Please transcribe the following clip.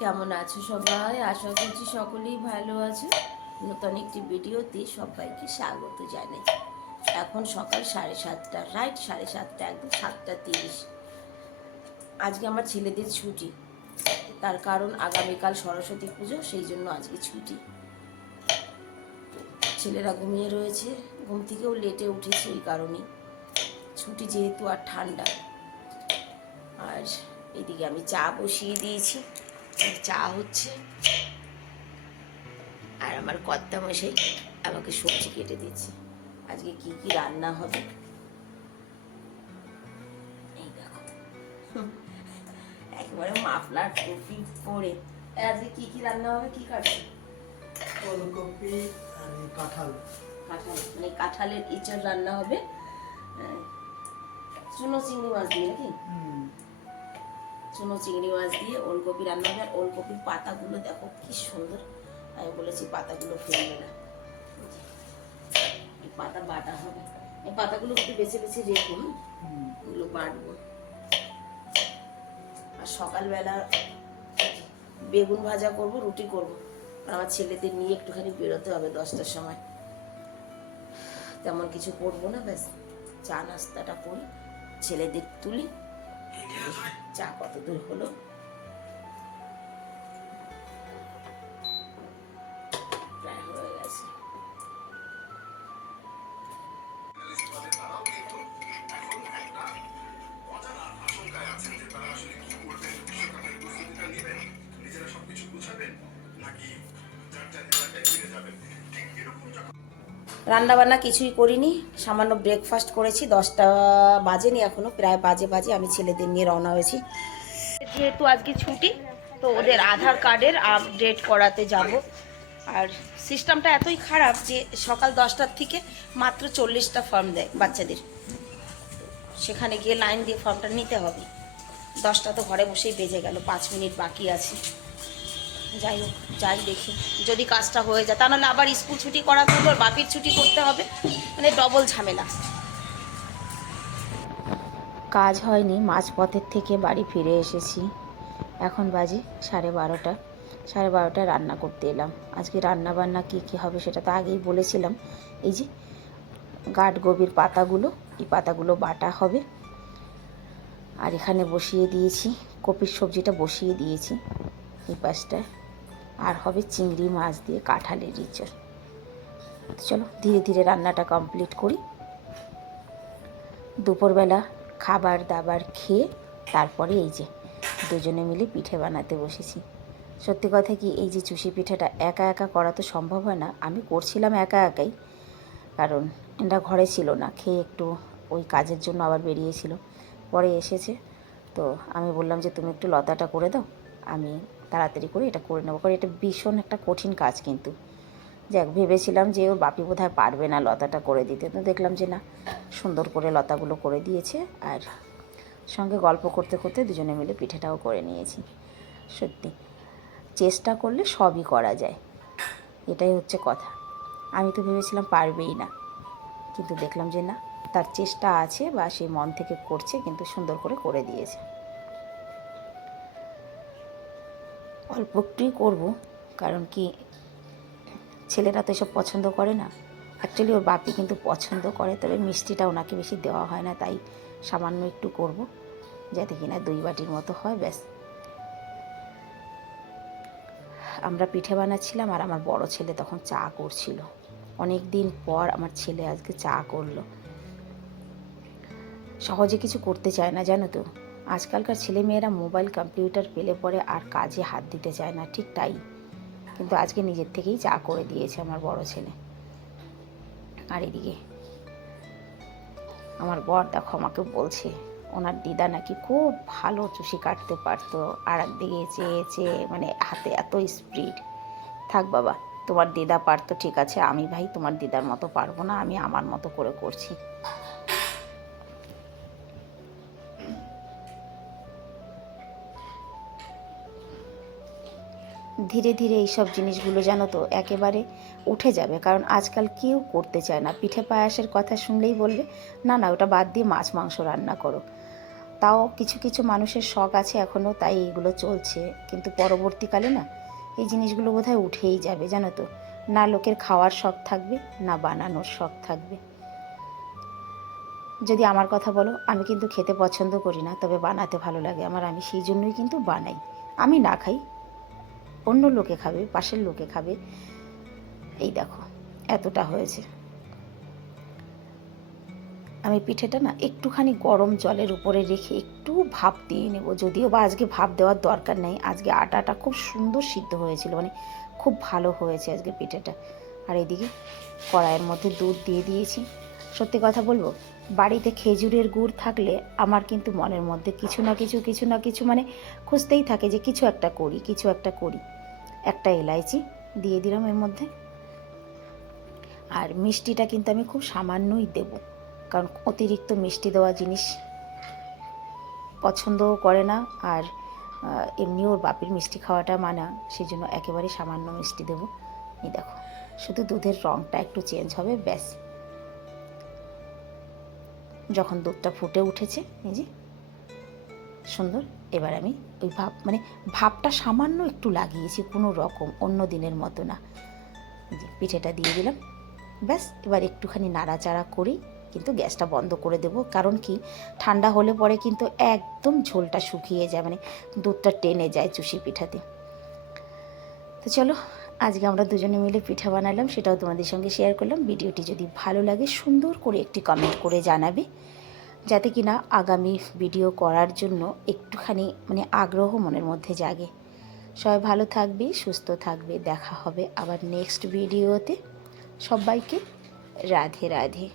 কেমন আছো সবাই? আশা করছি সকলেই ভালো আছে। নতুন একটি ভিডিওতে সবাইকে স্বাগত জানাই। এখন সকাল 7:30, রাইট 7:30, একদম 7:30। আজকে আমার ছেলেদের ছুটি, তার কারণ আগামীকাল সরস্বতী পুজো, সেই জন্য আজকে ছুটি। ছেলেরা ঘুমিয়ে রয়েছে, ঘুম থেকেও লেটে উঠেছে, এই কারণেই ছুটি যেহেতু। আর ঠান্ডা। আর এদিকে আমি চা বসিয়ে দিয়েছি, চা হচ্ছে। আর আমার কর্তা মশাই আমাকে সবজি কেটে দিচ্ছে। আজকে কি কি রান্না হবে এই দেখো, একেবারে মাফলার টুপি পরে। আজকে কি কি রান্না হবে? কি কাটছে? ফুলকপি আর কাঁঠাল। কাঁঠাল, মানে কাঁঠালের ইঁচড় রান্না হবে চুনো চিংড়ি মাছ দিয়ে, নাকি? চুনো চিংড়ি মাছ দিয়ে ওলকপি রান্না হবে। আর ওলকপির পাতাগুলো দেখো কি সুন্দর। আমি বলেছি পাতাগুলো ফেলবে না, এই পাতা বাটা হবে। এই পাতাগুলো একটু বেছে বেছে রেখো, এগুলো বাটবো। আর সকালবেলা বেগুন ভাজা করব, রুটি করব। আমার ছেলেদের নিয়ে একটুখানি বেরোতে হবে 10টার সময়। তেমন কিছু করবো না, ব্যাস চা নাস্তাটা করি, ছেলেদের তুলি। চা কত দূর হলো? প্রায় হয়ে গেছে। রান্না বান্না কিছুই করিনি, সামান্য ব্রেকফাস্ট করেছি। 10টা বাজেনি এখনো, প্রায় বাজে আমি ছেলেদের নিয়ে রওনা হয়েছি। যেহেতু আজকে ছুটি, তো ওদের আধার কার্ডের আপডেট করাতে যাব। আর সিস্টেমটা এতই খারাপ যে সকাল 10টার থেকে মাত্র 40টা ফর্ম দেয় বাচ্চাদের। সেখানে গিয়ে লাইন দিয়ে ফর্মটা নিতে হবে। 10টা তো ঘরে বসেই বেজে গেল, 5 মিনিট বাকি আছে। যাই হোক, যাই দেখি যদি কাজটা হয়ে যায়, তা নাহলে আবার স্কুল ছুটি করাতে হবে, আর বাপির ছুটি করতে হবে, মানে ডবল ঝামেলা। কাজ হয়নি, মাঝপথের থেকে বাড়ি ফিরে এসেছি। এখন বাজে 12:30। 12:30 রান্না করতে এলাম। আজকে রান্না বান্না কী কী হবে সেটা তো আগেই বলেছিলাম। এই যে গাঁটগোবির পাতাগুলো, এই পাতাগুলো বাটা হবে। আর এখানে বসিয়ে দিয়েছি কপির সবজিটা, বসিয়ে দিয়েছি এই পাশটায়। আর হবে চিংড়ি মাছ দিয়ে কাঁঠালের ইঁচড়। চলো ধীরে ধীরে রান্নাটা কমপ্লিট করি। দুপুরবেলা খাবার দাবার খেয়ে তারপরে এই যে দুজনে মিলে পিঠে বানাতে বসেছি। সত্যি কথা কি, এই যে চুষি পিঠাটা একা একা করা তো সম্ভব হয় না। আমি করছিলাম একা একাই, কারণ এটা ঘরে ছিল না, খেয়ে একটু ওই কাজের জন্য আবার বেরিয়েছিল, পরে এসেছে। তো আমি বললাম যে তুমি একটু লতাটা করে দাও, আমি তাড়াতাড়ি করে এটা করে নেবো। কারণ এটা ভীষণ একটা কঠিন কাজ। কিন্তু যাক, ভেবেছিলাম যে ওর বাপি বোধহয় পারবে না লতাটা করে দিতে, তো দেখলাম যে না, সুন্দর করে লতাগুলো করে দিয়েছে। আর সঙ্গে গল্প করতে করতে দুজনে মিলে পিঠেটাও করে নিয়েছি। সত্যি চেষ্টা করলে সবই করা যায়, এটাই হচ্ছে কথা। আমি তো ভেবেছিলাম পারবেই না, কিন্তু দেখলাম যে না, তার চেষ্টা আছে বা সে মন থেকে করছে, কিন্তু সুন্দর করে করে দিয়েছে। অল্প একটুই করবো, কারণ কি ছেলেরা তো এসব পছন্দ করে না। অ্যাকচুয়ালি ওর বাপি কিন্তু পছন্দ করে, তবে মিষ্টিটা ওনাকে বেশি দেওয়া হয় না, তাই সামান্য একটু করব, যাতে কিনা 2 বাটির মতো হয়, ব্যাস। আমরা পিঠে বানাচ্ছিলাম, আর আমার বড় ছেলে তখন চা করছিল। অনেক দিন পর আমার ছেলে আজকে চা করলো। সহজে কিছু করতে চায় না, জানো তো। আজকালকার ছেলেমেয়েরা মোবাইল কম্পিউটার পেলে পরে আর কাজে হাত দিতে চায় না, ঠিক তাই। কিন্তু আজকে নিজের থেকেই চা করে দিয়েছে আমার বড় ছেলে। আর এদিকে আমার বর দেখো আমাকে বলছে ওনার দিদা নাকি খুব ভালো চুষি কাটতে পারতো, আর একদিকে চেয়ে চেয়ে, মানে হাতে এত স্পিড। থাক বাবা, তোমার দিদা পারতো ঠিক আছে, আমি ভাই তোমার দিদার মতো পারবো না, আমি আমার মতো করে করছি। ধীরে ধীরে এইসব জিনিসগুলো জানো তো একেবারে উঠে যাবে, কারণ আজকাল কেউ করতে চায় না। পিঠে পায়াসের কথা শুনলেই বলবে না না, ওটা বাদ দিয়ে মাছ মাংস রান্না করো। তাও কিছু কিছু মানুষের শখ আছে এখনও, তাই এইগুলো চলছে। কিন্তু পরবর্তীকালে না এই জিনিসগুলো বোধহয় উঠেই যাবে, জানো তো। না লোকের খাওয়ার শখ থাকবে, না বানানোর শখ থাকবে। যদি আমার কথা বলো, আমি কিন্তু খেতে পছন্দ করি না, তবে বানাতে ভালো লাগে আমার। আমি সেই জন্যই কিন্তু বানাই। আমি না খাই, অন্য লোকে খাবে, পাশের লোকে খাবে। এই দেখো এতটা হয়েছে। আমি পিঠেটা না একটুখানি গরম জলের উপরে রেখে একটু ভাপ দিয়ে নেব। যদিও বা আজকে ভাপ দেওয়ার দরকার নেই, আজকে আটাটা খুব সুন্দর সিদ্ধ হয়েছিল, মানে খুব ভালো হয়েছে আজকে পিঠেটা। আর এদিকে কড়াইয়ের মধ্যে দুধ দিয়ে দিয়েছি। সত্যি কথা বলবো, বাড়িতে খেজুরের গুড় থাকলে আমার কিন্তু মনের মধ্যে কিছু না কিছু মানে খুঁজতেই থাকে যে কিছু একটা করি, কিছু একটা করি। একটা এলাইচি দিয়ে দিলাম এর মধ্যে। আর মিষ্টিটা কিন্তু আমি খুব সামান্যই দেবো, কারণ অতিরিক্ত মিষ্টি দেওয়া জিনিস পছন্দও করে না। আর এমনিও ওর বাপির মিষ্টি খাওয়াটা মানা, সেই জন্য একেবারে সামান্য মিষ্টি দেবো। এই দেখো শুধু দুধের রঙটা একটু চেঞ্জ হবে, ব্যাস। যখন দুধটা ফুটে উঠেছে, এই যে সুন্দর, এবার আমি ওই মানে ভাপটা সামান্য একটু লাগিয়েছি, কোনো রকম, অন্য দিনের মতো না। যে পিঠেটা দিয়ে দিলাম, ব্যাস। এবার একটুখানি নাড়াচাড়া করি, কিন্তু গ্যাসটা বন্ধ করে দেবো। কারণ কি, ঠান্ডা হলে পরে কিন্তু একদম ঝোলটা শুকিয়ে যায়, মানে দুধটা টেনে যায় চুষি পিঠাতে। তো চলো, আজকে আমরা দুজনে মিলে পিঠা বানালাম, সেটাও তোমাদের সঙ্গে শেয়ার করলাম। ভিডিওটি যদি ভালো লাগে সুন্দর করে একটি কমেন্ট করে জানাবে, যাতে কিনা আগামী ভিডিও করার জন্য একটুখানি মানে আগ্রহ মনের মধ্যে জাগে। সবাই ভালো থাকবে, সুস্থ থাকবে। দেখা হবে আবার নেক্সট ভিডিওতে। সবাইকে রাধে রাধে।